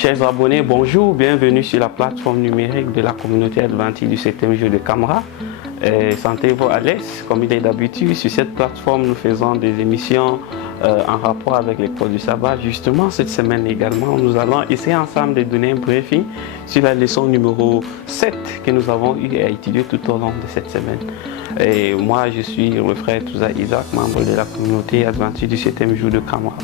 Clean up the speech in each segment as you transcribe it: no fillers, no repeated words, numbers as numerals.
Chers abonnés, bonjour, bienvenue sur la plateforme numérique de la communauté adventiste du 7e jour de Camara. Sentez-vous à l'aise, comme il est d'habitude. Sur cette plateforme, nous faisons des émissions en rapport avec l'école du sabbat. Justement, cette semaine également, nous allons essayer ensemble de donner un briefing sur la leçon numéro 7 que nous avons eu à étudier tout au long de cette semaine. Et moi, je suis le frère Touza Isaac, membre de la communauté adventiste du 7e jour de Camara.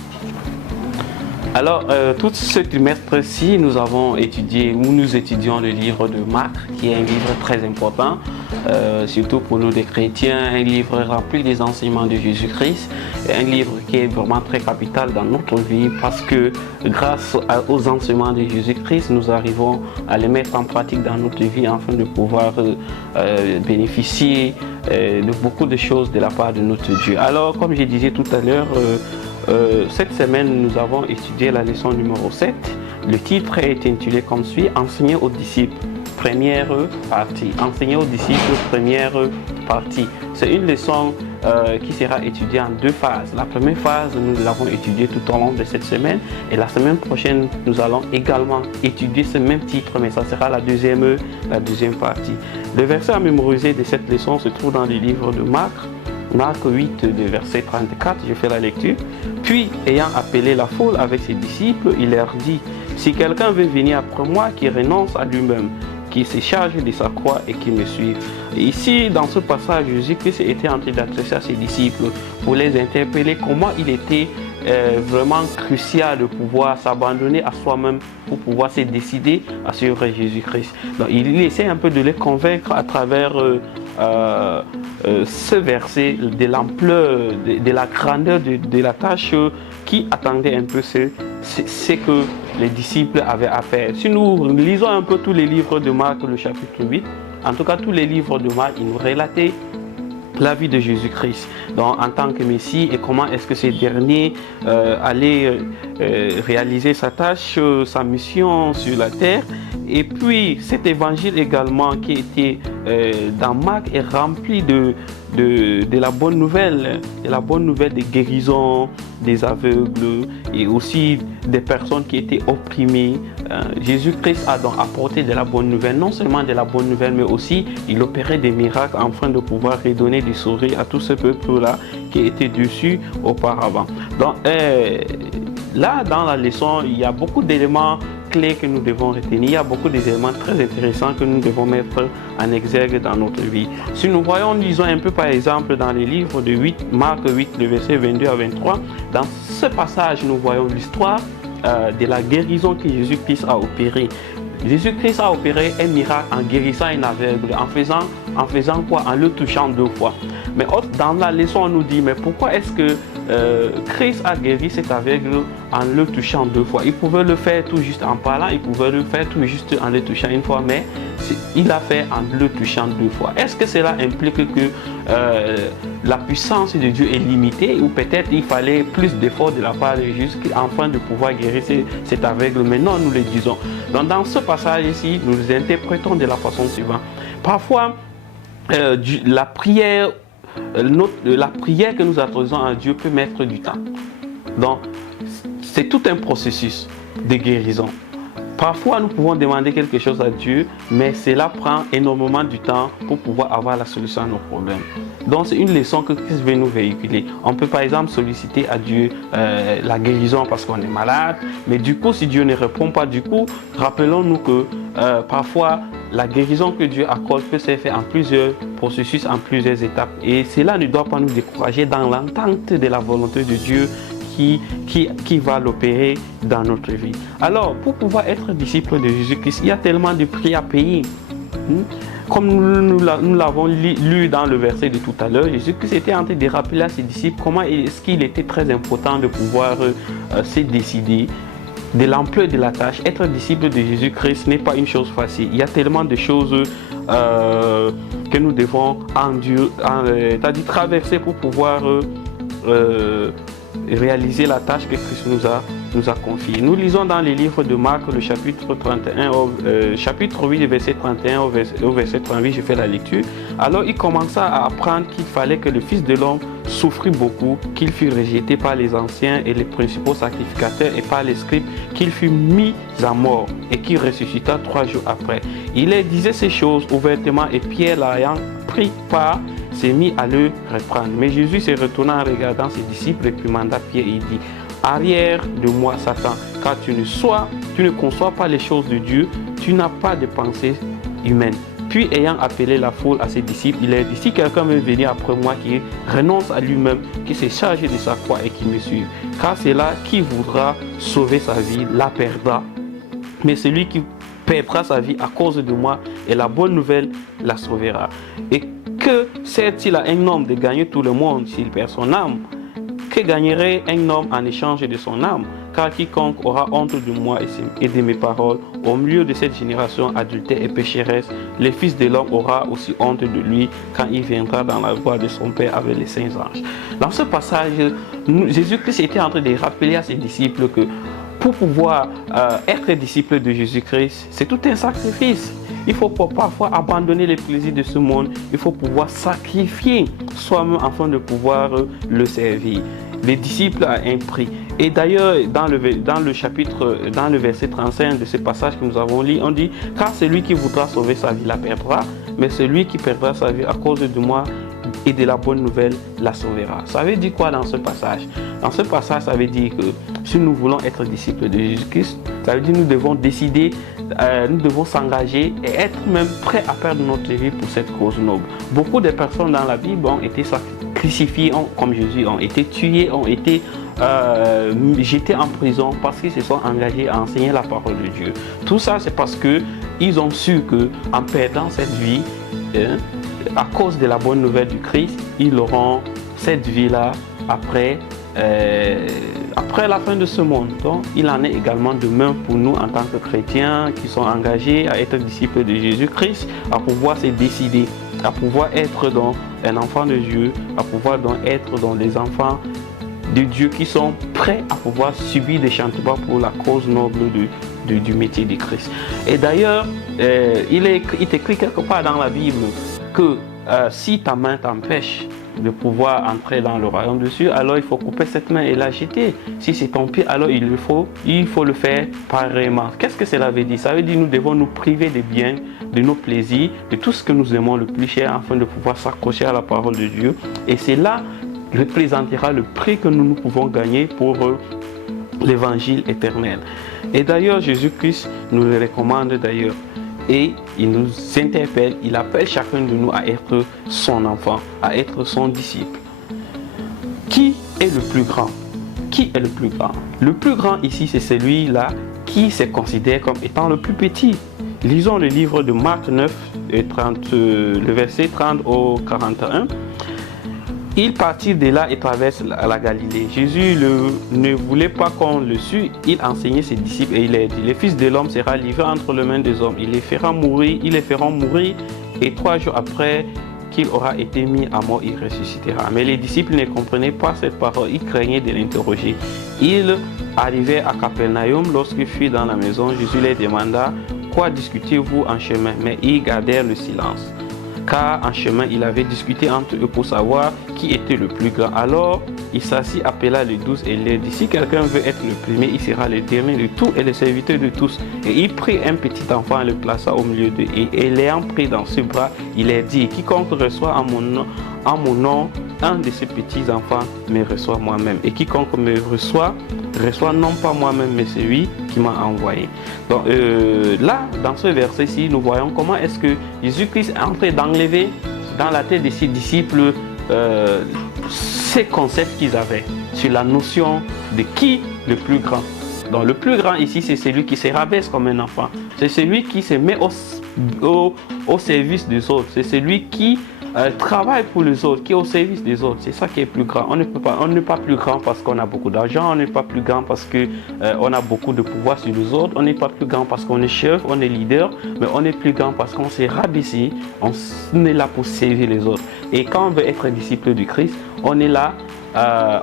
Alors, tout ce trimestre-ci, nous avons étudié, ou nous étudions le livre de Marc, qui est un livre très important, surtout pour nous les chrétiens, un livre rempli des enseignements de Jésus-Christ, un livre qui est vraiment très capital dans notre vie, parce que grâce aux enseignements de Jésus-Christ, nous arrivons à les mettre en pratique dans notre vie afin de pouvoir bénéficier de beaucoup de choses de la part de notre Dieu. Alors, comme je disais tout à l'heure, cette semaine, nous avons étudié la leçon numéro 7. Le titre est intitulé comme suit: Enseigner aux disciples, première partie. Enseigner aux disciples, première partie. C'est une leçon qui sera étudiée en deux phases. La première phase, nous l'avons étudiée tout au long de cette semaine. Et la semaine prochaine, nous allons également étudier ce même titre, mais ça sera la deuxième partie. Le verset à mémoriser de cette leçon se trouve dans le livre de Marc 8, de verset 34, je fais la lecture. Puis, ayant appelé la foule avec ses disciples, il leur dit: si quelqu'un veut venir après moi, qu'il renonce à lui-même, qu'il se charge de sa croix et qu'il me suive. Et ici, dans ce passage, Jésus-Christ était en train d'adresser à ses disciples pour les interpeller comment il était vraiment crucial de pouvoir s'abandonner à soi-même pour pouvoir se décider à suivre Jésus-Christ. Donc, il essaie un peu de les convaincre à travers ce verset de l'ampleur, de la grandeur de la tâche qui attendait un peu ce que les disciples avaient à faire. Si nous lisons un peu tous les livres de Marc, le chapitre 8, en tout cas tous les livres de Marc, ils nous relataient la vie de Jésus-Christ en tant que Messie et comment est-ce que ce dernier allait réaliser sa tâche, sa mission sur la terre. Et puis cet évangile également qui était dans Marc est rempli de la bonne nouvelle, des guérisons, des aveugles et aussi des personnes qui étaient opprimées. Jésus-Christ a donc apporté de la bonne nouvelle, non seulement de la bonne nouvelle, mais aussi il opérait des miracles afin de pouvoir redonner du sourire à tout ce peuple-là qui était dessus auparavant. Donc là, dans la leçon, il y a beaucoup d'éléments clés que nous devons retenir. Il y a beaucoup d'éléments très intéressants que nous devons mettre en exergue dans notre vie. Si nous voyons, lisons un peu par exemple dans les livres de Marc 8, le verset 22 à 23, dans ce passage, nous voyons l'histoire de la guérison que Jésus-Christ a opérée. Jésus-Christ a opéré un miracle en guérissant un aveugle, en faisant quoi? En le touchant 2 fois. Mais dans la leçon, on nous dit, mais pourquoi est-ce que Christ a guéri cet aveugle en le touchant 2 fois? Il pouvait le faire tout juste en parlant, il pouvait le faire tout juste en le touchant 1 fois, mais il a fait en le touchant 2 fois. Est-ce que cela implique que la puissance de Dieu est limitée, ou peut-être il fallait plus d'efforts de la part de Jésus afin de pouvoir guérir cet aveugle? Mais non, nous le disons. Donc dans ce passage ici, nous les interprétons de la façon suivante. Parfois, la prière que nous adressons à Dieu peut mettre du temps. Donc, c'est tout un processus de guérison. Parfois, nous pouvons demander quelque chose à Dieu, mais cela prend énormément de temps pour pouvoir avoir la solution à nos problèmes. Donc, c'est une leçon que Christ veut nous véhiculer. On peut par exemple solliciter à Dieu la guérison parce qu'on est malade, mais du coup, si Dieu ne répond pas, rappelons-nous que parfois, la guérison que Dieu accorde peut se faire en plusieurs processus, en plusieurs étapes. Et cela ne doit pas nous décourager dans l'entente de la volonté de Dieu qui va l'opérer dans notre vie. Alors, pour pouvoir être disciple de Jésus-Christ, il y a tellement de prix à payer. Comme nous l'avons lu dans le verset de tout à l'heure, Jésus-Christ était en train de rappeler à ses disciples comment est-ce qu'il était très important de pouvoir se décider de l'ampleur de la tâche. Être disciple de Jésus-Christ n'est pas une chose facile. Il y a tellement de choses que nous devons traverser pour pouvoir réaliser la tâche que Christ nous a confiée. Nous lisons dans les livres de Marc, le chapitre 8, verset 31 au verset 38, je fais la lecture. Alors il commença à apprendre qu'il fallait que le Fils de l'homme souffrit beaucoup, qu'il fut rejeté par les anciens et les principaux sacrificateurs et par les scribes, qu'il fut mis à mort et qu'il ressuscita 3 jours après. Il leur disait ces choses ouvertement et Pierre, l'ayant pris part, s'est mis à le reprendre. Mais Jésus se retourna en regardant ses disciples et réprimanda Pierre et il dit: arrière de moi, Satan, car tu ne conçois pas les choses de Dieu, tu n'as pas de pensée humaine. Puis, ayant appelé la foule à ses disciples, il leur dit: si quelqu'un veut venir après moi, qui renonce à lui-même, qui s'est chargé de sa croix et qui me suive. Car c'est là qui voudra sauver sa vie, la perdra. Mais celui qui perdra sa vie à cause de moi et la bonne nouvelle la sauvera. Et que sert-il à un homme de gagner tout le monde s'il perd son âme? Que gagnerait un homme en échange de son âme? Car quiconque aura honte de moi et de mes paroles, au milieu de cette génération adultère et pécheresse, le Fils de l'homme aura aussi honte de lui quand il viendra dans la gloire de son Père avec les saints anges. Dans ce passage, Jésus-Christ était en train de rappeler à ses disciples que pour pouvoir être disciple de Jésus-Christ, c'est tout un sacrifice. Il faut parfois abandonner les plaisirs de ce monde. Il faut pouvoir sacrifier soi-même afin de pouvoir le servir. Les disciples ont un prix. Et d'ailleurs, dans le verset 35 de ce passage que nous avons lu, on dit: car celui qui voudra sauver sa vie la perdra, mais celui qui perdra sa vie à cause de moi et de la bonne nouvelle la sauvera. Ça veut dire quoi dans ce passage? Dans ce passage, ça veut dire que si nous voulons être disciples de Jésus-Christ, ça veut dire que nous devons décider, nous devons s'engager et être même prêts à perdre notre vie pour cette cause noble. Beaucoup de personnes dans la Bible ont été crucifiées comme Jésus, ont été tuées, ont été jetés en prison parce qu'ils se sont engagés à enseigner la parole de Dieu. Tout ça, c'est parce qu'ils ont su qu'en perdant cette vie, à cause de la bonne nouvelle du Christ, ils auront cette vie-là après la fin de ce monde. Donc, il en est également de même pour nous en tant que chrétiens qui sont engagés à être disciples de Jésus-Christ, à pouvoir se décider, à pouvoir être dans un enfant de Dieu, à pouvoir être dans des enfants de Dieu qui sont prêts à pouvoir subir des chantements pour la cause noble du métier de Christ. Et d'ailleurs, il est écrit quelque part dans la Bible que si ta main t'empêche de pouvoir entrer dans le royaume de Dieu, alors il faut couper cette main et la jeter. Si c'est ton pied, alors il faut le faire pareillement. Qu'est-ce que cela veut dire? Ça veut dire que nous devons nous priver des biens, de nos plaisirs, de tout ce que nous aimons le plus cher afin de pouvoir s'accrocher à la parole de Dieu. Et c'est là représentera le prix que nous pouvons gagner pour l'évangile éternel. Et d'ailleurs, Jésus-Christ nous le recommande d'ailleurs. Et il nous interpelle, il appelle chacun de nous à être son enfant, à être son disciple. Qui est le plus grand? Qui est le plus grand? Le plus grand ici, c'est celui-là qui se considère comme étant le plus petit. Lisons le livre de Marc 9, le verset 30 au 41. Il partit de là et traverse la Galilée. Jésus ne voulait pas qu'on le sût. Il enseignait ses disciples et il leur dit: le Fils de l'homme sera livré entre les mains des hommes. Ils les feront mourir et 3 jours après qu'il aura été mis à mort, il ressuscitera. Mais les disciples ne comprenaient pas cette parole. Ils craignaient de l'interroger. Ils arrivèrent à Capernaum. Lorsqu'ils furent dans la maison, Jésus leur demanda: quoi discutez-vous en chemin? Mais ils gardèrent le silence. Car en chemin, il avait discuté entre eux pour savoir qui était le plus grand. Alors, il s'assit, appela les 12 et leur dit: si quelqu'un veut être le premier, il sera le dernier de tous et le serviteur de tous. Et il prit un petit enfant et le plaça au milieu d'eux. Et l'ayant pris dans ses bras, il leur dit: quiconque reçoit en mon nom un de ces petits enfants me reçoit moi-même. Et quiconque me reçoit non pas moi-même, mais celui qui m'a envoyé. Donc là, dans ce verset-ci, nous voyons comment est-ce que Jésus-Christ est en train d'enlever dans la tête de ses disciples ces concepts qu'ils avaient sur la notion de qui le plus grand. Donc le plus grand ici, c'est celui qui se rabaisse comme un enfant. C'est celui qui se met au service des autres. C'est celui qui travaille pour les autres, qui est au service des autres. C'est ça qui est plus grand. On n'est pas plus grand parce qu'on a beaucoup d'argent, on n'est pas plus grand parce qu'on a beaucoup de pouvoir sur les autres, on n'est pas plus grand parce qu'on est chef, on est leader, mais on est plus grand parce qu'on s'est rabaissé, on est là pour servir les autres. Et quand on veut être disciple du Christ, on est là,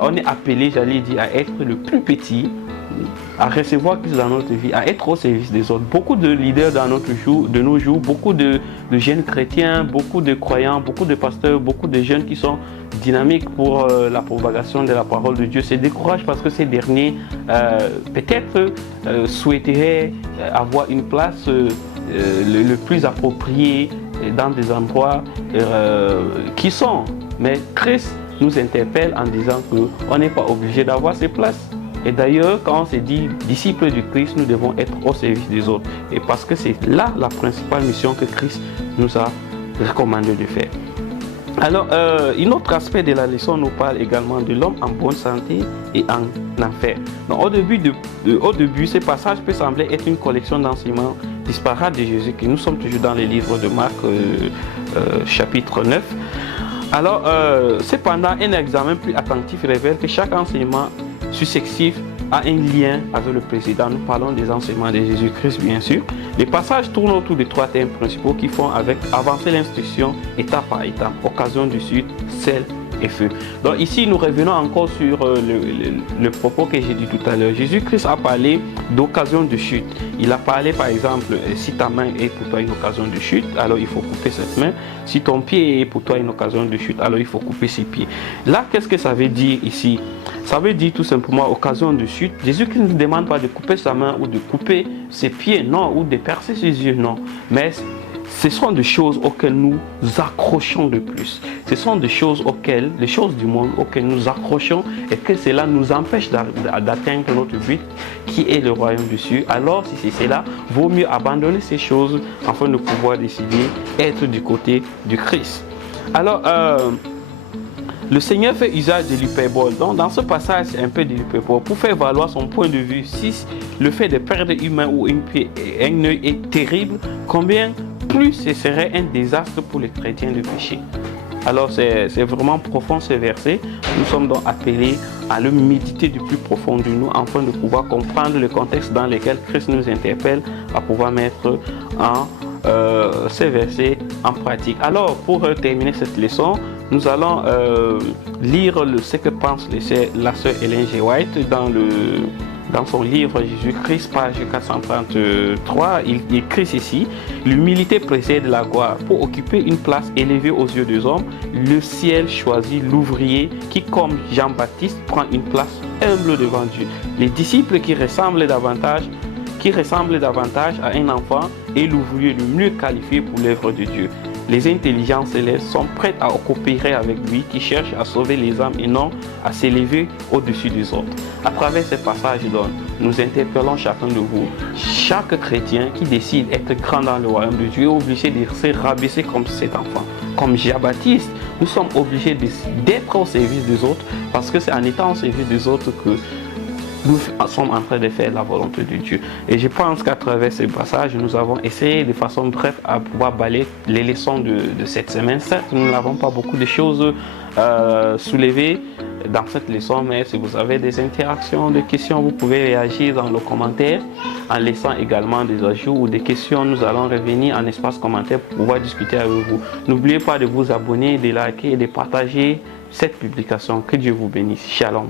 on est appelé, j'allais dire, à être le plus petit à recevoir Christ dans notre vie, à être au service des autres. Beaucoup de leaders de nos jours, beaucoup de jeunes chrétiens, beaucoup de croyants, beaucoup de pasteurs, beaucoup de jeunes qui sont dynamiques pour la propagation de la parole de Dieu se découragent parce que ces derniers peut-être souhaiteraient avoir une place le plus appropriée dans des endroits qui sont. Mais Christ nous interpelle en disant qu'on n'est pas obligé d'avoir ces places. Et d'ailleurs, quand on se dit disciples du Christ, nous devons être au service des autres. Et parce que c'est là la principale mission que Christ nous a recommandé de faire. Alors, un autre aspect de la leçon nous parle également de l'homme en bonne santé et en enfer. Donc, au début, ce passage peut sembler être une collection d'enseignements disparates de Jésus, que nous sommes toujours dans les livres de Marc, chapitre 9. Alors, cependant, un examen plus attentif révèle que chaque enseignement successif a un lien avec le précédent. Nous parlons des enseignements de Jésus-Christ, bien sûr. Les passages tournent autour de 3 thèmes principaux qui font avec avancer l'instruction étape par étape, occasion du sud, sel et feu. Donc ici, nous revenons encore sur le propos que j'ai dit tout à l'heure. Jésus-Christ a parlé d'occasion de chute. Il a parlé, par exemple, si ta main est pour toi une occasion de chute, alors il faut couper cette main. Si ton pied est pour toi une occasion de chute, alors il faut couper ses pieds. Là, qu'est-ce que ça veut dire ici? Ça veut dire tout simplement occasion de chute. Jésus-Christ ne nous demande pas de couper sa main ou de couper ses pieds, non, ou de percer ses yeux, non. Mais ce sont des choses auxquelles nous accrochons de plus. Ce sont des choses auxquelles, les choses du monde auxquelles nous accrochons et que cela nous empêche d'atteindre notre but qui est le royaume du ciel. Alors si c'est cela, vaut mieux abandonner ces choses afin de pouvoir décider être du côté du Christ. Alors, le Seigneur fait usage de l'hyperbole. Donc, dans ce passage, c'est un peu de l'hyperbole pour faire valoir son point de vue. Si le fait de perdre une main ou un œil est terrible, combien plus ce serait un désastre pour les chrétiens de pécher. Alors, c'est vraiment profond ce verset. Nous sommes donc appelés à le méditer du plus profond de nous afin de pouvoir comprendre le contexte dans lequel Christ nous interpelle à pouvoir mettre ces versets en pratique. Alors, pour terminer cette leçon, nous allons lire ce que pense la sœur Ellen G. White dans son livre Jésus-Christ, page 433. Il écrit ceci: l'humilité précède la gloire. Pour occuper une place élevée aux yeux des hommes, le ciel choisit l'ouvrier qui, comme Jean-Baptiste, prend une place humble devant Dieu. Les disciples qui ressemblent davantage à un enfant et l'ouvrier le mieux qualifié pour l'œuvre de Dieu. Les intelligences célestes sont prêtes à coopérer avec lui qui cherche à sauver les âmes et non à s'élever au-dessus des autres. À travers ces passages, nous interpellons chacun de vous. Chaque chrétien qui décide d'être grand dans le royaume de Dieu est obligé de se rabaisser comme cet enfant. Comme Jean-Baptiste, nous sommes obligés d'être au service des autres parce que c'est en étant au service des autres que nous sommes en train de faire la volonté de Dieu. Et je pense qu'à travers ces passages, nous avons essayé de façon brève à pouvoir balayer les leçons de cette semaine. Certes, nous n'avons pas beaucoup de choses soulevées dans cette leçon, mais si vous avez des interactions, des questions, vous pouvez réagir dans le commentaire en laissant également des ajouts ou des questions. Nous allons revenir en espace commentaire pour pouvoir discuter avec vous. N'oubliez pas de vous abonner, de liker et de partager cette publication. Que Dieu vous bénisse. Shalom.